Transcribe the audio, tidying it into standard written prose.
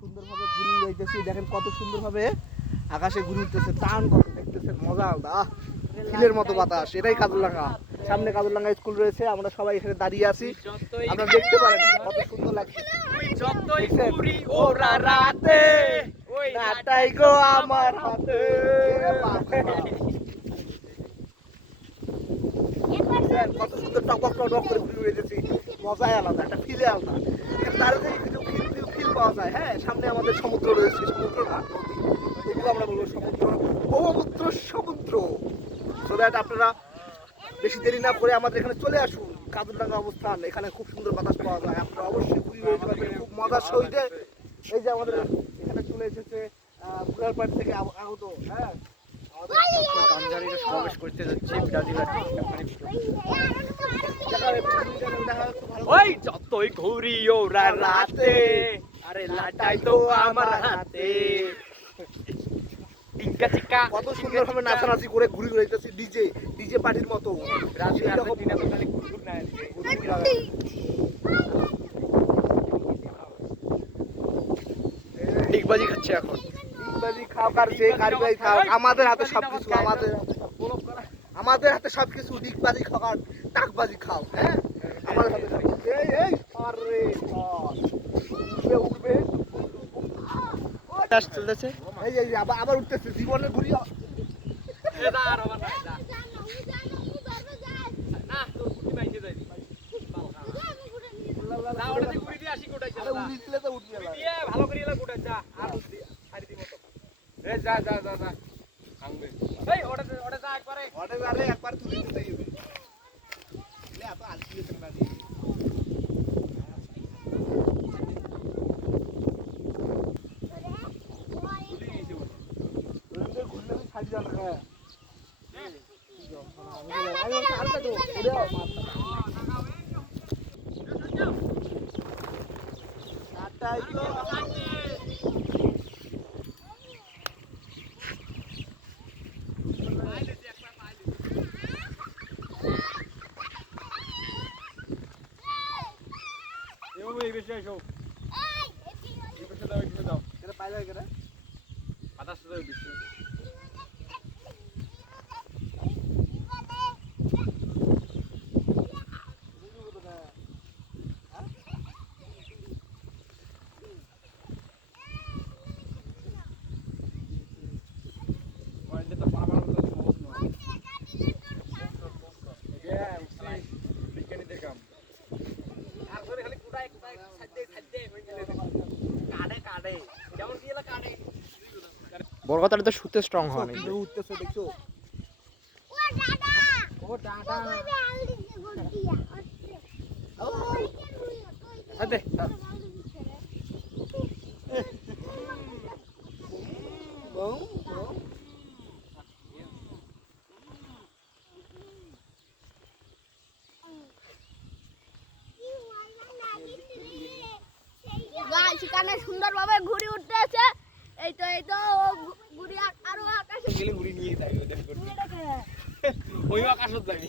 সুন্দরভাবে ঘুরে উড়াইতেছি। দেখেন কত সুন্দরভাবে আকাশে ঘুরে উঠতেছে, টান কত দেখতেছেন, মজা আলাদা। ফিলের মতো বাতাস, এটাই কাজুরডাঙ্গা। সামনে কাজুরডাঙ্গা স্কুল রয়েছে, আমরা সবাই এখানে দাঁড়িয়ে আছি, আপনারা দেখতে পারেন কত সুন্দর লাগছে। ওরা রাতে নাটাই গো আমার হাতে, কত সুন্দর টক টক করে ঘুরে উড়েছি, মজাই আলাদা, একটা ফিলে আলাদা। তার ফিল পাওয়া যায়। হ্যাঁ, সামনে আমাদের সমুদ্র রয়েছে, সমুদ্র না নদী, এগুলো আমরা বলবো সমুদ্র, ব্রহ্মপুত্র সমুদ্র। সো দ্যাট আপনারা বেশি দেরি না করে আমাদের এখানে চলে আসুন। কাজুরডাঙ্গা অবস্থান, এখানে খুব সুন্দর বাতাস পাওয়া যায়, আপনারা অবশ্যই ঘুরে বেড়াতে পারবেন খুব মজার সহিত। এই যে আমাদের এখানে চলে এসেছে বুড়ারপাড় থেকে আগত, হ্যাঁ, সমাবেশ করতে যাচ্ছি ব্রাজিলের। ওই যতই ঘুরি ওরা রাতে, আরে লাটাই তো আমার হাতে। কত সুন্দর ভাবে নাচানাচি করে ঘুরে ঘুরাইতেছি, ডিজে ডিজে পার্টির মতো। ডিগবাজি খাচ্ছে এখন। ডিগবাজি খাও, কার যে কারবাই খাও, আমাদের হাতে সবকিছু, আমাদের হাতে সবকিছু। ডিগবাজি খাও আর টাকবাজি খাও, হ্যাঁ, আমাদের হাতে সবকিছু। এই এই আরে উঠবে উঠবে, চলতেছে, এই এই আবার উঠতেছে, জীবনে ঘুরি। একবার তুলে দিতে হবে। এত আলসি হয়েছে না রে। বড় কথাটা তো শুতে স্ট্রং হয় না। উঠতেছে দেখছো, ও দাদা সেখানে সুন্দরভাবে ঘুরে উঠতেছে। এই তো ঘুরি আরো আকাশে ঘুরি নিয়ে যাই, ওই আকাশত যাবি।